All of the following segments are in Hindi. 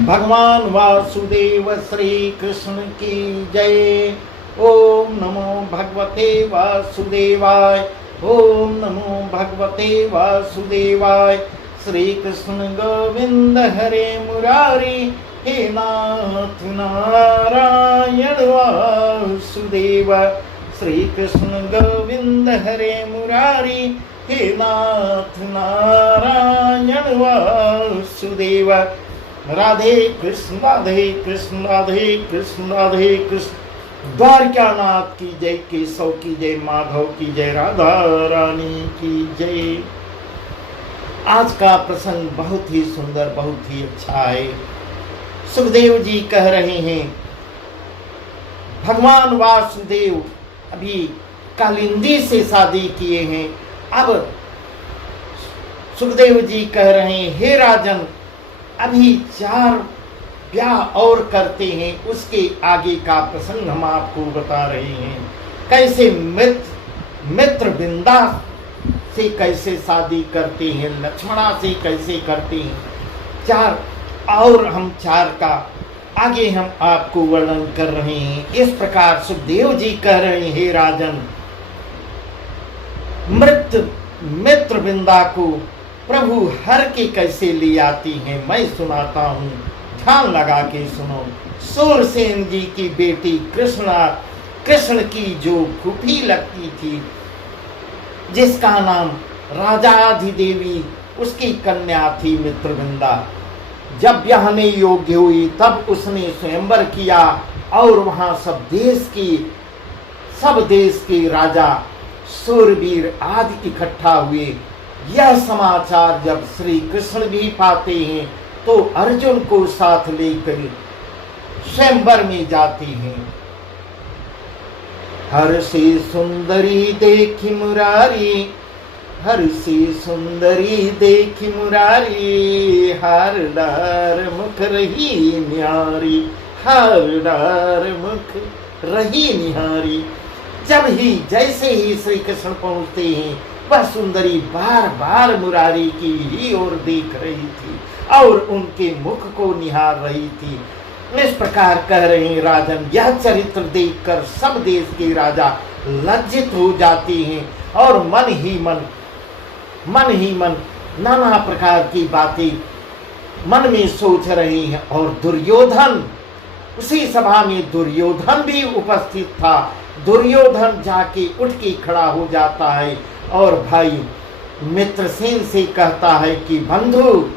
भगवान वासुदेव श्री कृष्ण की जय। ओम नमो भगवते वासुदेवाय। ओम नमो भगवते वासुदेवाय। श्री कृष्ण गोविंद हरे मुरारी, हे नाथ नारायण वासुदेव। श्री कृष्ण गोविंद हरे मुरारी, हे नाथ नारायण वासुदेव। राधे कृष्ण राधे कृष्ण राधे कृष्ण राधे कृष्ण। द्वारकानाथ की जय, केशव की जय, माधव की जय, राधा रानी की जय। आज का प्रसंग बहुत ही सुंदर, बहुत ही अच्छा है। सुखदेव जी कह रहे हैं, भगवान वासुदेव अभी कालिंदी से शादी किए हैं। अब सुखदेव जी कह रहे हैं, हे राजन, अभी 4 ब्याह और करते हैं। उसके आगे का प्रसंग हम आपको बता रहे हैं। कैसे मित्रविंदा से कैसे शादी करते हैं, लक्ष्मणा से कैसे करते हैं। 4 और हम 4 का आगे हम आपको वर्णन कर रहे हैं। इस प्रकार सुखदेव जी कह रहे हैं, हे राजन, मित्रविंदा को प्रभु हर के कैसे ले आती हैं, मैं सुनाता हूँ, ध्यान लगा के सुनो। सूरसेन जी की बेटी कृष्ण की जो फूफी लगती थी, जिसका नाम राजाधिदेवी, उसकी कन्या थी मित्रविंदा। जब ब्याहने योग्य हुई तब उसने स्वयंवर किया और वहां सब देश के राजा, सूरवीर आदि इकट्ठा हुए। यह समाचार जब श्री कृष्ण भी पाते हैं तो अर्जुन को साथ लेकर स्वयंवर में जाते हैं। हर से सुंदरी देखी मुरारी, हर से सुंदरी देखी मुरारी, हर डार मुख रही निहारी, हर डार मुख रही निहारी। जैसे ही श्री कृष्ण पहुंचते हैं, वह सुंदरी बार बार मुरारी की ही ओर देख रही थी और उनके मुख को निहार रही थी। इस प्रकार कह रहे हैं, राजन, यह चरित्र देखकर सब देश के राजा लज्जित हो जाते हैं और मन ही मन नाना प्रकार की बातें मन में सोच रहे हैं। और दुर्योधन, उसी सभा में दुर्योधन भी उपस्थित था। दुर्योधन जाके उठ के खड़ा हो जाता है और भाई मित्रसेन से कहता है कि बंधु,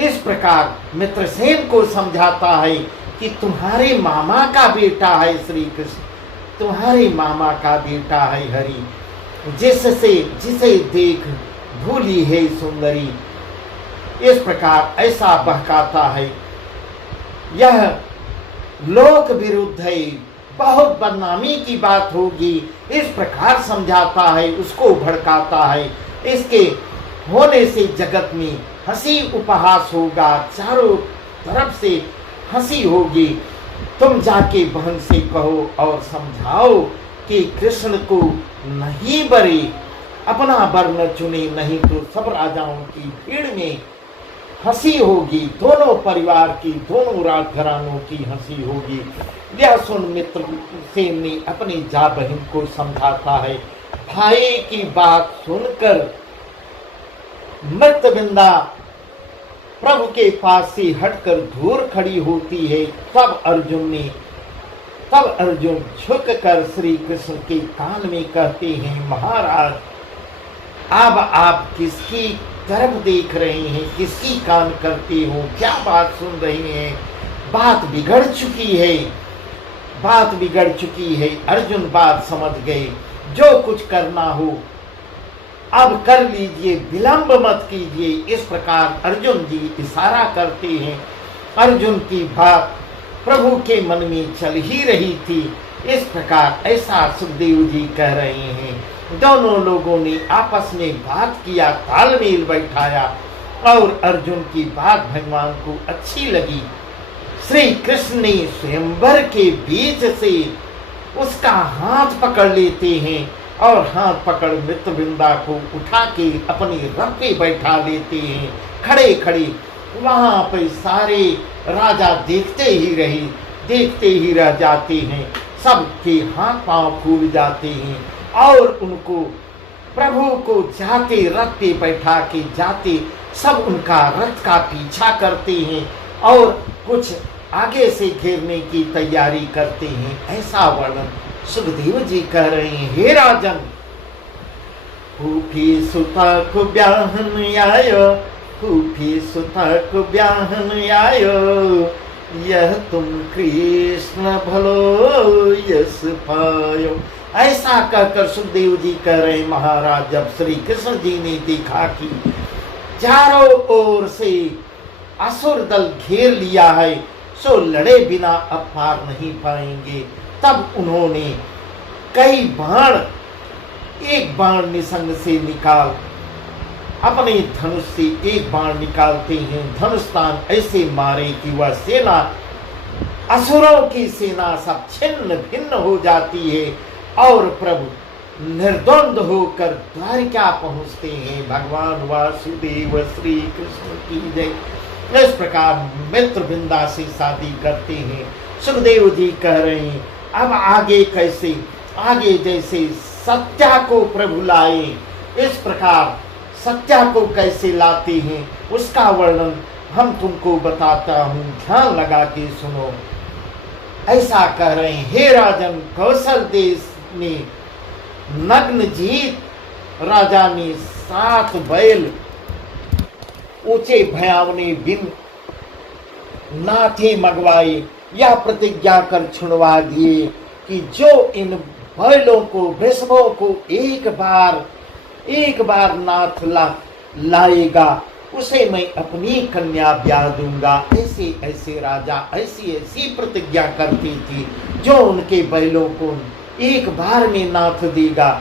इस प्रकार मित्रसेन को समझाता है कि तुम्हारे मामा का बेटा है श्री कृष्ण, तुम्हारे मामा का बेटा है हरि, जिसे देख भूली है सुंदरी। इस प्रकार ऐसा बहकाता है, यह लोक विरुद्ध है, बहुत बदनामी की बात होगी। इस प्रकार समझाता है, उसको भड़काता है। इसके होने से जगत में हंसी उपहास होगा, चारों तरफ से हंसी होगी। तुम जाके बहन से कहो और समझाओ कि कृष्ण को नहीं बरे, अपना वर न चुने, नहीं तो सब राजाओं की भीड़ में हंसी होगी, दोनों परिवार की, दोनों राजघरानों की हंसी होगी। यह सुन मित्रसेन ने अपनी जा बहन को समझाता है। भाई की बात सुनकर मित्रविंदा प्रभु के पास से हटकर दूर खड़ी होती है। तब अर्जुन झुककर श्री कृष्ण के कान में कहते हैं, महाराज, अब आप किसकी तरफ देख रहे हैं, किसकी कान करते हो, क्या बात सुन रहे हैं? बात बिगड़ चुकी है। अर्जुन बात समझ गए। जो कुछ करना हो अब कर लीजिए, विलंब मत कीजिए। इस प्रकार अर्जुन जी इशारा करते हैं। अर्जुन की बात प्रभु के मन में चल ही रही थी। इस प्रकार ऐसा सुखदेव जी कह रहे हैं। दोनों लोगों ने आपस में बात किया, तालमेल बैठाया और अर्जुन की बात भगवान को अच्छी लगी। श्री कृष्ण ने स्वयंवर के बीच से उसका हाथ पकड़ लेते हैं और हाथ पकड़ मित्रविंदा को उठा के अपनी रथ पे बैठा लेते हैं। खड़े खड़े वहां पे सारे राजा देखते ही रह जाते हैं, सबके हाथ पांव फूल जाते हैं और उनको प्रभु को जाते रथ पे बैठा के जाते सब उनका रथ का पीछा करते हैं और कुछ आगे से घेरने की तैयारी करते हैं। ऐसा वर्णन सुखदेव जी कह रहे हैं। हे राजन, फूफी सुता को ब्याहन आयो, फूफी सुता को ब्याहन आयो, यह तुम कृष्ण भलो यश पायो। ऐसा कहकर सुखदेव जी कह रहे महाराज, जब श्री कृष्ण जी ने देखा कि चारों ओर से असुर दल घेर लिया है, सो लड़े बिना अब पार नहीं पाएंगे, तब उन्होंने कई बाण, एक बाण निसंग से निकाल, अपने धनुष से एक बाण निकालते हैं, धनुष्तान ऐसे मारे कि वह सेना, असुरों की सेना सब छिन्न भिन्न हो जाती है और प्रभु निर्द्वंद होकर द्वारिका पहुंचते हैं। भगवान वासुदेव श्री कृष्ण की जय। इस प्रकार मित्र वृंदा से शादी करते हैं। सुखदेव जी कह रहे हैं, अब आगे कैसे, आगे जैसे सत्या को प्रभु लाए, इस प्रकार सत्या को कैसे लाते हैं उसका वर्णन हम तुमको बताता हूं, ध्यान लगा के सुनो। ऐसा कह रहे हैं, हे राजन, कौशल देश में नग्नजीत राजा ने 7 बैल ऊंचे भयावने बिन नाथे मंगवाए, यह प्रतिज्ञा कर छुड़वा दिए कि जो इन बैलों को, वृषभों को एक बार नाथ लाएगा उसे मैं अपनी कन्या ब्याह दूंगा। ऐसे ऐसे राजा ऐसी ऐसी प्रतिज्ञा करती थी, जो उनके बैलों को एक बार में नाथ देगा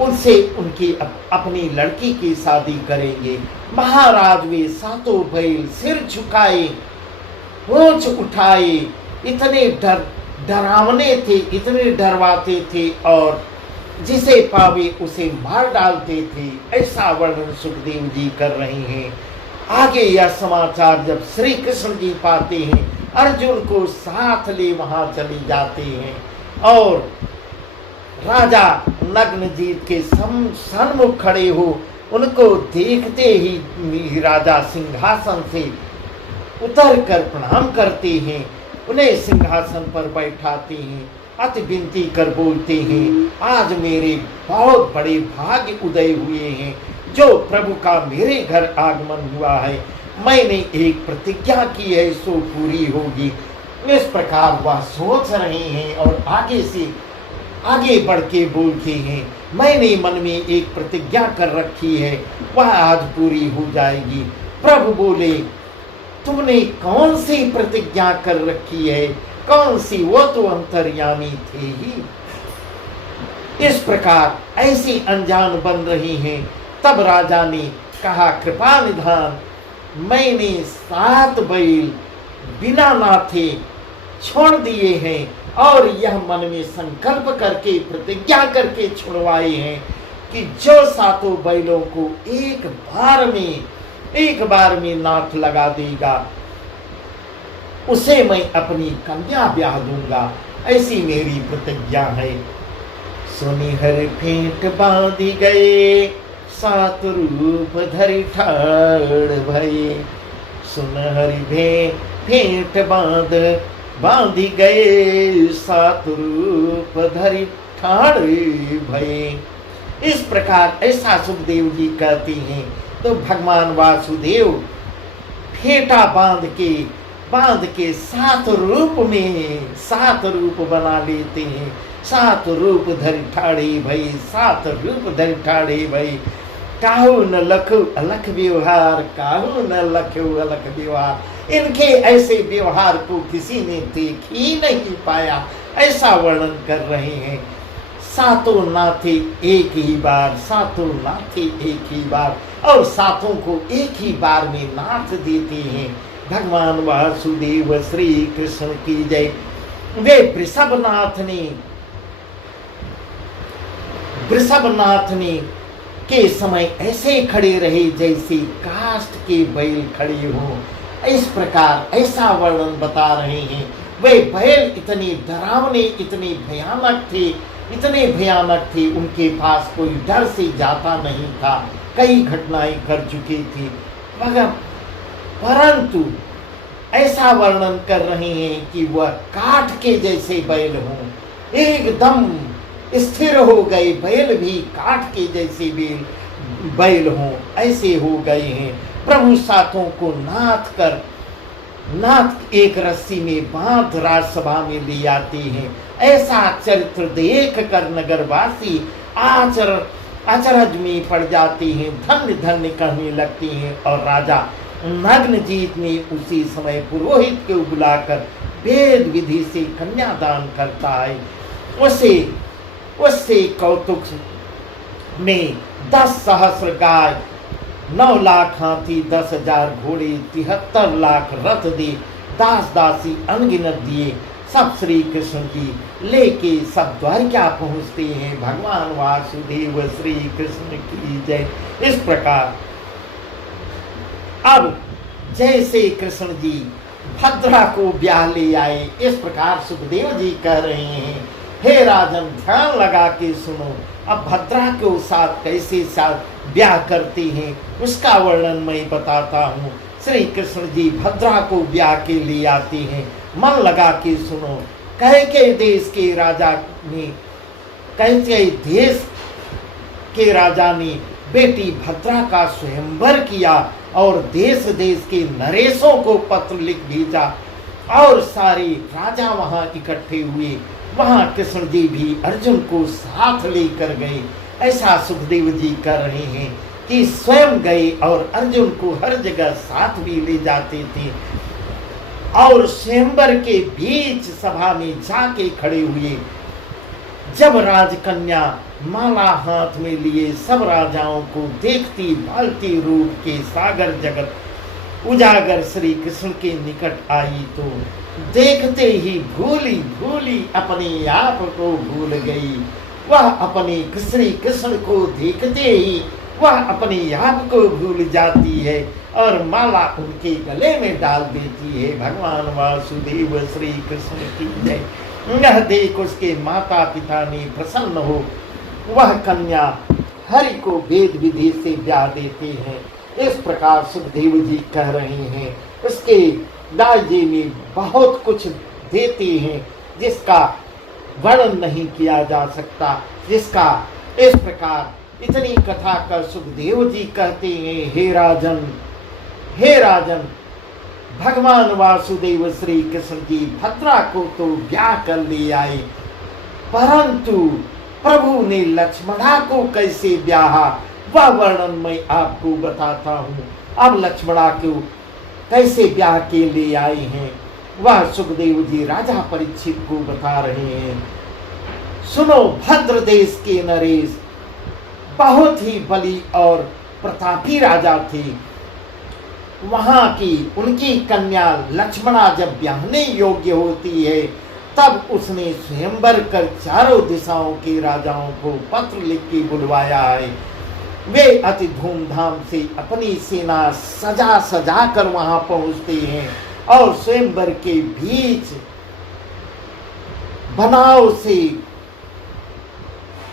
उनसे उनकी अपनी लड़की की शादी करेंगे। महाराज वे 7 बैल सिर झुकाए, पूंछ उठाए, इतने डरावने थे, इतने डरवाते थे और जिसे पावे उसे मार डालते थे। ऐसा वर्णन सुखदेव जी कर रहे हैं। आगे यह समाचार जब श्री कृष्ण जी पाते हैं, अर्जुन को साथ ले वहां चले जाते हैं और राजा नग्नजीत के सन्मुख खड़े हो उनको देखते ही राजा सिंहासन से उतर कर प्रणाम करते हैं, उन्हें सिंहासन पर बैठाते हैं, अति विनती कर बोलते हैं, आज मेरे बहुत बड़े भाग्य उदय हुए हैं, जो प्रभु का मेरे घर आगमन हुआ है। मैंने एक प्रतिज्ञा की है सो पूरी होगी। इस प्रकार वह सोच रहे हैं और आगे बढ़ के बोलते हैं, मैंने मन में एक प्रतिज्ञा कर रखी है, वह आज पूरी हो जाएगी। प्रभु बोले, तुमने कौन सी प्रतिज्ञा कर रखी है? कौन सी? वो तो अंतर्यामी थे ही। इस प्रकार ऐसी अनजान बन रही हैं। तब राजा ने कहा, कृपा निधान, मैंने 7 बैल बिना नाथे छोड़ दिए हैं और यह मन में संकल्प करके प्रतिज्ञा करके छुड़वाए हैं कि जो 7 बैलों को एक बार में नाथ लगा देगा उसे मैं अपनी कन्या ब्याह दूंगा, ऐसी मेरी प्रतिज्ञा है। सुनी हर फेंट बांधी गए, 7 रूप धरि ठाड़ भये। सुन हरि फेंट बांधी गए, 7 रूप धरि ठाड़ भये। इस प्रकार ऐसा सुखदेव जी कहते हैं। तो भगवान वासुदेव फेंटा बांध के 7 रूप में 7 रूप बना लेते हैं। 7 रूप धरि ठाड़े भई, 7 रूप धरि ठाड़े भई। काहू न लखु अलख व्यवहार, काहू न लखु अलख व्यवहार। इनके ऐसे व्यवहार को किसी ने देख ही नहीं पाया, ऐसा वर्णन कर रहे हैं। 7 नाथे एक ही बार, 7 नाथे एक ही बार और 7 को एक ही बार में नाथ देते हैं। भगवान वासुदेव श्री कृष्ण की जय। वे वृषभनाथ ने के समय ऐसे खड़े रहे जैसे काष्ठ के बैल खड़े हों। इस प्रकार ऐसा वर्णन बता रहे हैं। वे बैल इतने डरावने, इतने भयानक थे, उनके पास कोई डर से जाता नहीं था। कई घटनाएं कर चुके थे, मगर परंतु ऐसा वर्णन कर रहे हैं कि वह काठ के जैसे बैल हों, एकदम स्थिर हो गए। बैल भी काठ के जैसे बैल हों, ऐसे हो गए हैं। प्रभु साथों को नाथ एक रस्सी में बांध राजसभा में ले आते हैं। ऐसा चरित्र देख कर नगरवासी अचरज में पड़ जाते हैं, धन्य धन्य कहने लगते हैं। और राजा नग्नजीत ने उसी समय पुरोहित को बुलाकर वेद विधि से कन्यादान करता है। उससे कौतुक में 10 सहस्र गाय, 9 लाख हाथी, 10,000 घोड़े, 73 लाख रथ दे, दास दासी अनगिनत दिए। सब श्री कृष्ण जी लेके सब द्वारिका पहुंचते हैं। भगवान वासुदेव श्री कृष्ण की जय। इस प्रकार अब जैसे कृष्ण जी भद्रा को ब्याह ले आए, इस प्रकार सुखदेव जी कह रहे हैं, हे राजन ध्यान लगा के सुनो। अब भद्रा के साथ कैसे साथ ब्याह करते हैं उसका वर्णन मैं बताता हूँ। श्री कृष्ण जी भद्रा को ब्याह के लिए आते हैं। मन लगा के सुनो। कैके देश के राजा ने बेटी भद्रा का स्वयंवर किया और देश देश के नरेशों को पत्र लिख भेजा और सारे राजा वहां इकट्ठे हुए। वहां कृष्ण जी भी अर्जुन को साथ लेकर गए। ऐसा सुखदेव जी कर रहे हैं कि स्वयं गए और अर्जुन को हर जगह साथ भी ले जाते थे और स्वयंवर के बीच सभा में जाके खड़े हुए। जब राजकन्या माला हाथ में लिए सब राजाओं को देखती भालती रूप के सागर जगत उजागर श्री कृष्ण के निकट आई तो देखते ही भूली अपने आप को भूल गई। वह अपने श्री कृष्ण को देखते ही वह अपने आप को भूल जाती है और माला उनके गले में डाल देती है। भगवान वासुदेव श्री कृष्ण की जय। यह देख उसके माता पिता ने प्रसन्न हो वह कन्या हरि को वेद विधि से ब्याह देते हैं। इस प्रकार सुखदेव जी कह रहे हैं। उसके दाई जी में बहुत कुछ देते हैं जिसका वर्णन नहीं किया जा सकता। जिसका इस प्रकार इतनी कथा कर सुखदेव जी कहते हैं, हे राजन भगवान वासुदेव श्री कृष्ण जी भद्रा को तो ब्याह कर ले आए, परंतु प्रभु ने लक्ष्मणा को कैसे ब्याहा वह वर्णन मैं आपको बताता हूँ। अब लक्ष्मणा को कैसे ब्याह के लिए आए हैं वह सुखदेव जी राजा परीक्षित को बता रहे हैं। सुनो, भद्र देश के नरेश बहुत ही बली और प्रतापी राजा थे। वहां की उनकी कन्या लक्ष्मणा जब ब्याहने योग्य होती है तब उसने स्वयंवर कर चारों दिशाओं के राजाओं को पत्र लिख के बुलवाया है। वे अति धूमधाम से अपनी सेना सजा कर वहां पहुंचते हैं और स्वयंवर के बीच बनाव से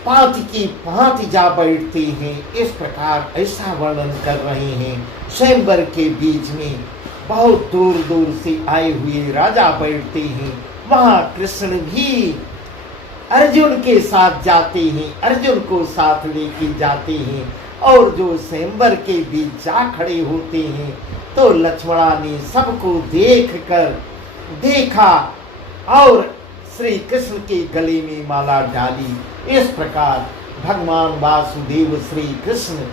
पांति की पांति जा बैठते हैं। इस प्रकार ऐसा वर्णन कर रहे हैं। स्वयंवर के बीच में बहुत दूर दूर से आए हुए राजा बैठते हैं। वहां कृष्ण भी अर्जुन के साथ जाते हैं, अर्जुन को साथ लेके जाते हैं और जो स्वयंवर के बीच जा खड़े होते हैं तो लक्ष्मणा ने सबको देखा और श्री कृष्ण के गले में माला डाली। इस प्रकार भगवान वासुदेव श्री कृष्ण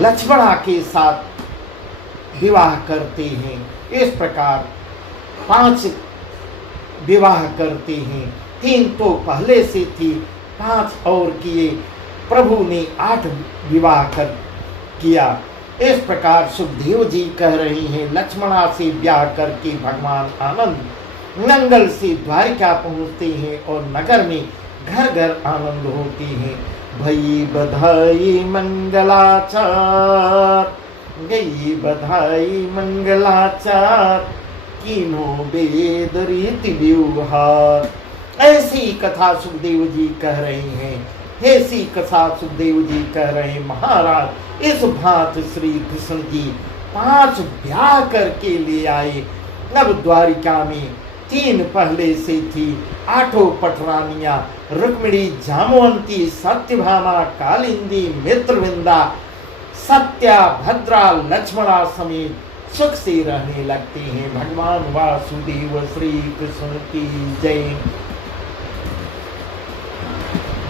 लक्ष्मणा के साथ विवाह करते हैं। इस प्रकार 5 विवाह करते हैं। 3 तो पहले से थी, 5 और किए। प्रभु ने 8 विवाह किया। इस प्रकार सुखदेव जी कह रहे हैं, लक्ष्मणा से ब्याह करके भगवान आनंद नंगल से द्वारिका पहुंचते हैं और नगर में घर घर आनंद होते हैं। भई बधाई मंगलाचार, गई बधाई मंगलाचार, कीनो वेद रीति व्यवहार। ऐसी कथा सुखदेव जी कह रहे हैं, ऐसी कथा सुखदेव जी कह रहे हैं। महाराज इस भांति श्री कृष्ण जी 5 ब्याह करके ले आए। अब द्वारिका में 3 पहले से थी, 8 पटरानियां, रुक्मिणी, जामवंती, सत्यभामा, कालिंदी, मित्रविंदा, सत्या, भद्रा, लक्ष्मणा समेत सुख से रहने लगते हैं। भगवान वासुदेव श्री कृष्ण की जय।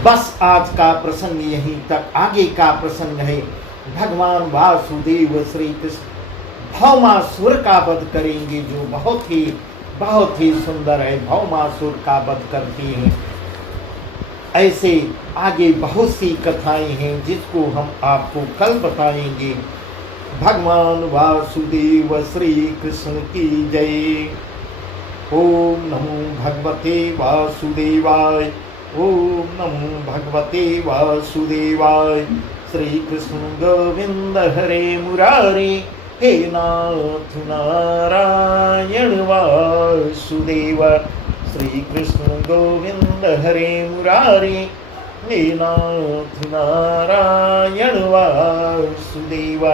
बस आज का प्रसंग यहीं तक, आगे का प्रसंग है भगवान वासुदेव श्री कृष्ण भौमासुर का वध करेंगे, जो बहुत ही सुंदर है। भौमासुर का वध करते हैं। ऐसे आगे बहुत सी कथाएं हैं जिसको हम आपको कल बताएंगे। भगवान वासुदेव श्री कृष्ण की जय। ओम नमो भगवते वासुदेवाय। ओम नमो भगवते वासुदेवाय। श्री कृष्ण गोविंद हरे मुरारे, हे नाथ नारायण वासुदेव। श्री कृष्ण गोविंद हरे मुरारे, हे नाथ नारायण वासुदेव।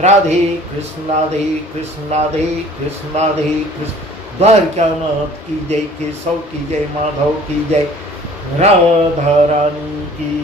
राधे कृष्ण राधे कृष्ण राधे कृष्ण राधे कृष्ण। द्वारकानाथ की जय, केशव की जय, माधव की जय, राधा रानी की